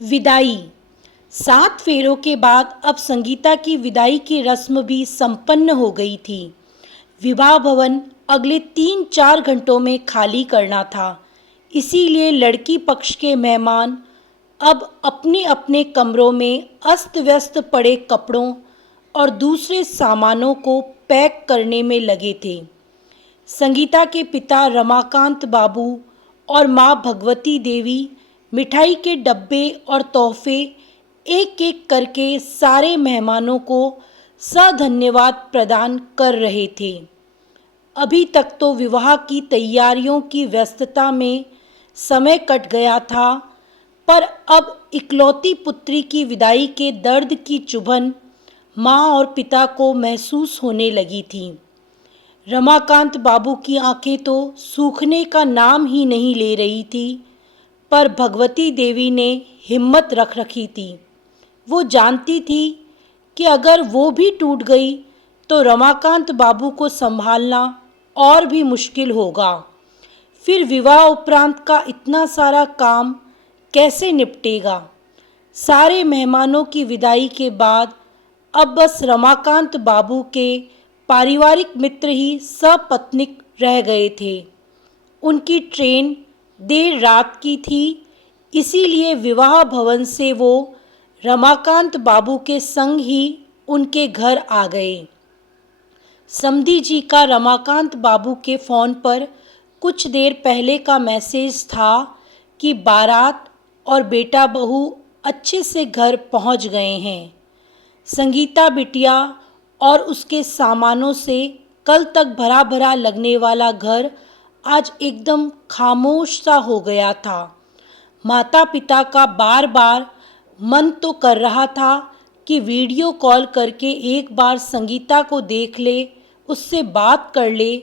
विदाई। 7 फेरों के बाद अब संगीता की विदाई की रस्म भी संपन्न हो गई थी। विवाह भवन अगले 3-4 घंटों में खाली करना था। इसीलिए लड़की पक्ष के मेहमान अब अपने अपने कमरों में अस्त व्यस्त पड़े कपड़ों और दूसरे सामानों को पैक करने में लगे थे। संगीता के पिता रमाकांत बाबू और माँ भगवती देवी मिठाई के डब्बे और तोहफे एक एक करके सारे मेहमानों को सधन्यवाद प्रदान कर रहे थे। अभी तक तो विवाह की तैयारियों की व्यस्तता में समय कट गया था, पर अब इकलौती पुत्री की विदाई के दर्द की चुभन माँ और पिता को महसूस होने लगी थी। रमाकांत बाबू की आंखें तो सूखने का नाम ही नहीं ले रही थी, पर भगवती देवी ने हिम्मत रख रखी थी। वो जानती थी कि अगर वो भी टूट गई तो रमाकांत बाबू को संभालना और भी मुश्किल होगा। फिर विवाह उपरांत का इतना सारा काम कैसे निपटेगा। सारे मेहमानों की विदाई के बाद अब बस रमाकांत बाबू के पारिवारिक मित्र ही सपत्नीक रह गए थे। उनकी ट्रेन देर रात की थी, इसीलिए विवाह भवन से वो रमाकांत बाबू के संग ही उनके घर आ गए। समधी जी का रमाकांत बाबू के फ़ोन पर कुछ देर पहले का मैसेज था कि बारात और बेटा बहू अच्छे से घर पहुंच गए हैं। संगीता बिटिया और उसके सामानों से कल तक भरा भरा लगने वाला घर आज एकदम खामोश सा हो गया था। माता पिता का बार बार मन तो कर रहा था कि वीडियो कॉल करके एक बार संगीता को देख ले, उससे बात कर ले,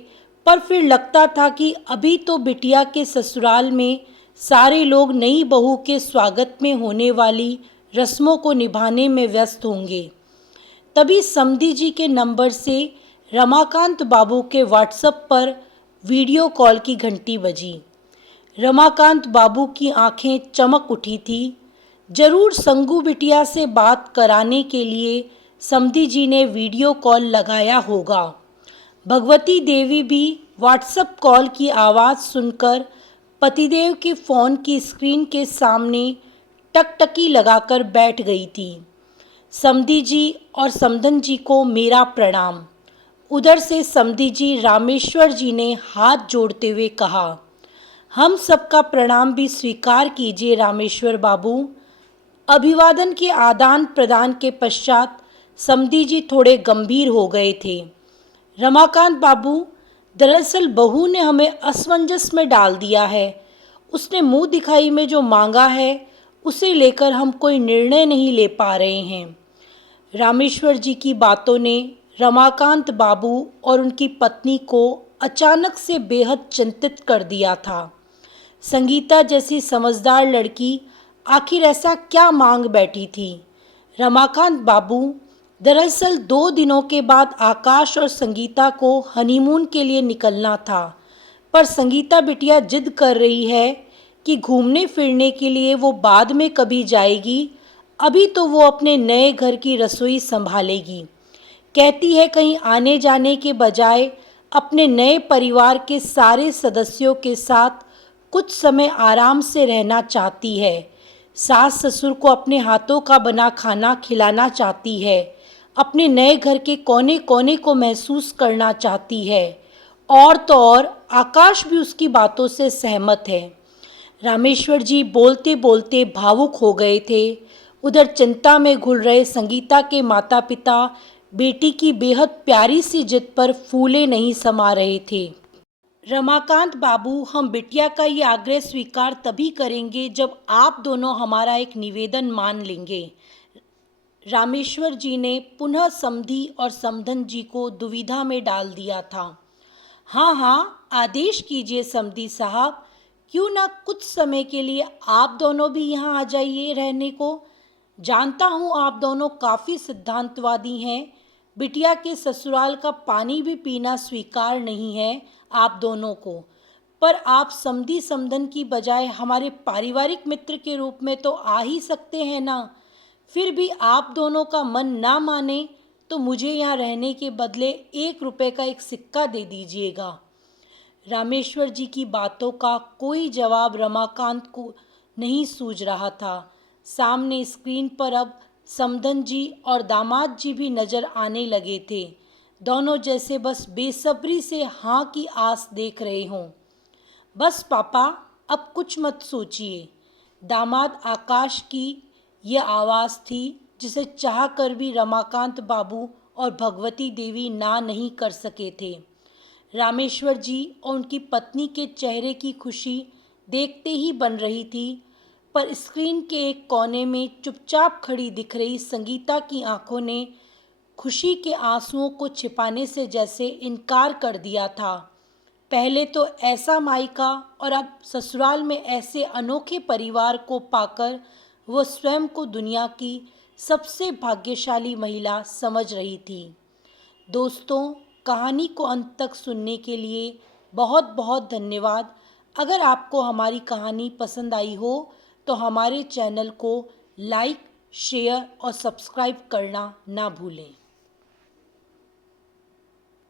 पर फिर लगता था कि अभी तो बिटिया के ससुराल में सारे लोग नई बहू के स्वागत में होने वाली रस्मों को निभाने में व्यस्त होंगे। तभी समधी जी के नंबर से रमाकांत बाबू के व्हाट्सएप पर वीडियो कॉल की घंटी बजी। रमाकांत बाबू की आंखें चमक उठी थी। जरूर संगू बिटिया से बात कराने के लिए समधी जी ने वीडियो कॉल लगाया होगा। भगवती देवी भी व्हाट्सएप कॉल की आवाज़ सुनकर पतिदेव के फ़ोन की स्क्रीन के सामने टकटकी लगाकर बैठ गई थी। समधी जी और समधन जी को मेरा प्रणाम। उधर से समधी जी रामेश्वर जी ने हाथ जोड़ते हुए कहा, हम सबका प्रणाम भी स्वीकार कीजिए रामेश्वर बाबू। अभिवादन के आदान प्रदान के पश्चात समधी जी थोड़े गंभीर हो गए थे। रमाकांत बाबू, दरअसल बहू ने हमें असमंजस में डाल दिया है। उसने मुंह दिखाई में जो मांगा है उसे लेकर हम कोई निर्णय नहीं ले पा रहे हैं। रामेश्वर जी की बातों ने रमाकांत बाबू और उनकी पत्नी को अचानक से बेहद चिंतित कर दिया था। संगीता जैसी समझदार लड़की आखिर ऐसा क्या मांग बैठी थी। रमाकांत बाबू, दरअसल 2 दिनों के बाद आकाश और संगीता को हनीमून के लिए निकलना था, पर संगीता बिटिया जिद कर रही है कि घूमने फिरने के लिए वो बाद में कभी जाएगी, अभी तो वो अपने नए घर की रसोई संभालेगी। कहती है कहीं आने जाने के बजाय अपने नए परिवार के सारे सदस्यों के साथ कुछ समय आराम से रहना चाहती है। सास ससुर को अपने हाथों का बना खाना खिलाना चाहती है। अपने नए घर के कोने कोने को महसूस करना चाहती है। और तो और आकाश भी उसकी बातों से सहमत है। रामेश्वर जी बोलते बोलते भावुक हो गए थे। उधर चिंता में घुल रहे संगीता के माता पिता बेटी की बेहद प्यारी सी जिद पर फूले नहीं समा रहे थे। रमाकांत बाबू, हम बिटिया का ये आग्रह स्वीकार तभी करेंगे जब आप दोनों हमारा एक निवेदन मान लेंगे। रामेश्वर जी ने पुनः समधी और समधन जी को दुविधा में डाल दिया था। हाँ हाँ, आदेश कीजिए समधी साहब, क्यों ना कुछ समय के लिए आप दोनों भी यहाँ आ जाइए रहने को। जानता हूँ आप दोनों काफ़ी सिद्धांतवादी हैं। बिटिया के ससुराल का पानी भी पीना स्वीकार नहीं है आप दोनों को, पर आप समधी समधन की बजाय हमारे पारिवारिक मित्र के रूप में तो आ ही सकते हैं ना। फिर भी आप दोनों का मन ना माने तो मुझे यहाँ रहने के बदले 1 रुपए का एक सिक्का दे दीजिएगा। रामेश्वर जी की बातों का कोई जवाब रमाकांत को नहीं सूझ रहा था। सामने स्क्रीन पर अब समधन जी और दामाद जी भी नजर आने लगे थे। दोनों जैसे बस बेसब्री से हाँ की आस देख रहे हों। बस पापा, अब कुछ मत सोचिए। दामाद आकाश की यह आवाज़ थी जिसे चाह कर भी रमाकांत बाबू और भगवती देवी ना नहीं कर सके थे। रामेश्वर जी और उनकी पत्नी के चेहरे की खुशी देखते ही बन रही थी, पर स्क्रीन के एक कोने में चुपचाप खड़ी दिख रही संगीता की आंखों ने खुशी के आंसुओं को छिपाने से जैसे इनकार कर दिया था। पहले तो ऐसा मायका और अब ससुराल में ऐसे अनोखे परिवार को पाकर वह स्वयं को दुनिया की सबसे भाग्यशाली महिला समझ रही थी। दोस्तों, कहानी को अंत तक सुनने के लिए बहुत बहुत धन्यवाद। अगर आपको हमारी कहानी पसंद आई हो तो हमारे चैनल को लाइक, शेयर और सब्सक्राइब करना ना भूलें।